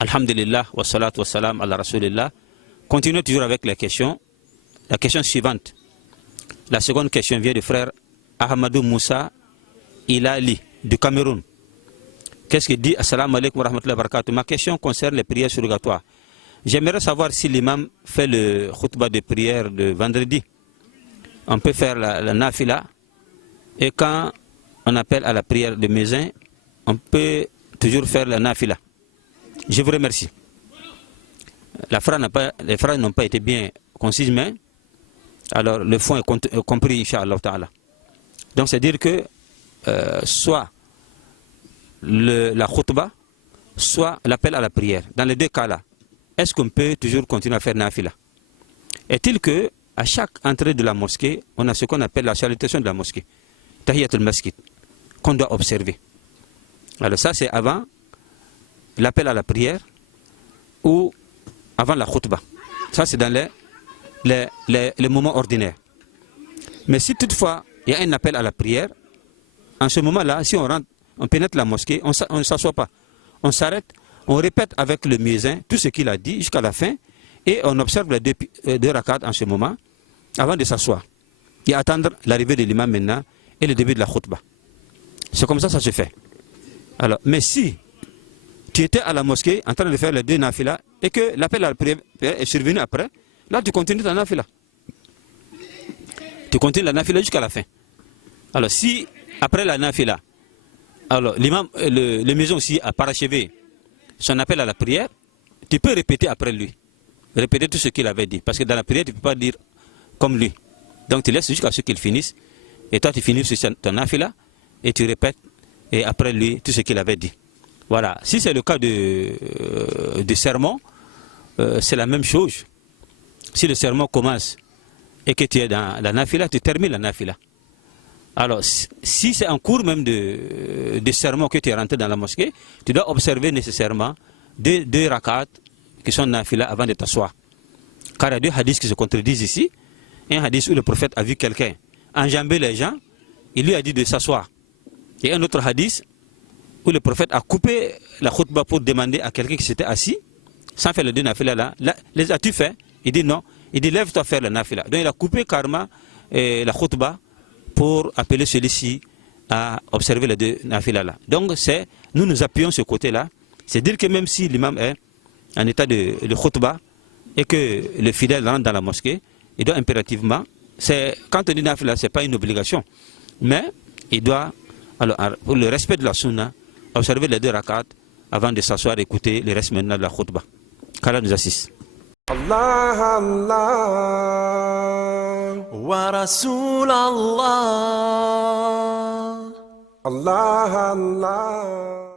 Alhamdulillah, wa salatu wa salam ala rasulillah. Continuons toujours avec les questions. La question suivante. La seconde question vient du frère Ahmadou Moussa Ilali du Cameroun. Qu'est-ce qu'il dit? Assalamu alaikum wa rahmatullahi wa barakatuh. Ma question concerne les prières surrogatoires. J'aimerais savoir si l'imam fait le khutbah de prière de vendredi. On peut faire la nafila. Et quand on appelle à la prière de maison, on peut toujours faire la nafila. Je vous remercie. Les phrases n'ont pas été bien concises, mais alors le fond est compris, Inch'Allah Ta'ala. Donc c'est dire que soit la khutbah, soit l'appel à la prière. Dans les deux cas-là, est-ce qu'on peut toujours continuer à faire nafila? Est-il que à chaque entrée de la mosquée, on a ce qu'on appelle la salutation de la mosquée, Tahiyatul Masjid, qu'on doit observer. Alors ça c'est avant l'appel à la prière ou avant la khutbah. Ça c'est dans les moments ordinaires. Mais si toutefois il y a un appel à la prière, en ce moment-là, si on rentre, on pénètre la mosquée, on ne s'assoit pas. On s'arrête, on répète avec le muezzin tout ce qu'il a dit jusqu'à la fin et on observe les deux rakats en ce moment avant de s'asseoir et attendre l'arrivée de l'imam maintenant et le début de la khutbah. C'est comme ça se fait. Alors, mais si tu étais à la mosquée en train de faire les deux nafila et que l'appel à la prière est survenu après, là tu continues ta nafila. Tu continues la nafila jusqu'à la fin. Alors si après la nafila, alors l'imam, le muezzin aussi a parachevé son appel à la prière, tu peux répéter après lui. Répéter tout ce qu'il avait dit. Parce que dans la prière, tu ne peux pas dire comme lui. Donc tu laisses jusqu'à ce qu'il finisse. Et toi tu finis sur ton nafila et tu répètes et après lui tout ce qu'il avait dit. Voilà. Si c'est le cas de sermon, c'est la même chose. Si le sermon commence et que tu es dans la nafila, tu termines la nafila. Alors, si c'est en cours même de sermon que tu es rentré dans la mosquée, tu dois observer nécessairement deux rakats qui sont nafila avant de t'asseoir. Car il y a deux hadiths qui se contredisent ici. Un hadith où le prophète a vu quelqu'un enjamber les gens, il lui a dit de s'asseoir. Et un autre hadith où le prophète a coupé la khutbah pour demander à quelqu'un qui s'était assis, sans faire le deux nafila là, les as-tu fait? Il dit non. Il dit lève-toi faire la nafila. Donc il a coupé karma la khutbah pour appeler celui-ci à observer les deux nafila là. Donc nous appuyons ce côté-là. C'est dire que même si l'imam est en état de khutbah et que le fidèle rentre dans la mosquée, il doit impérativement, quand on dit nafila, ce n'est pas une obligation, mais il doit, alors, pour le respect de la sunna, observer les deux rakats avant de s'asseoir et écouter le reste maintenant de la khutbah. Qu'Allah nous assiste. Allah Allah wa Rasul Allah Allah Allah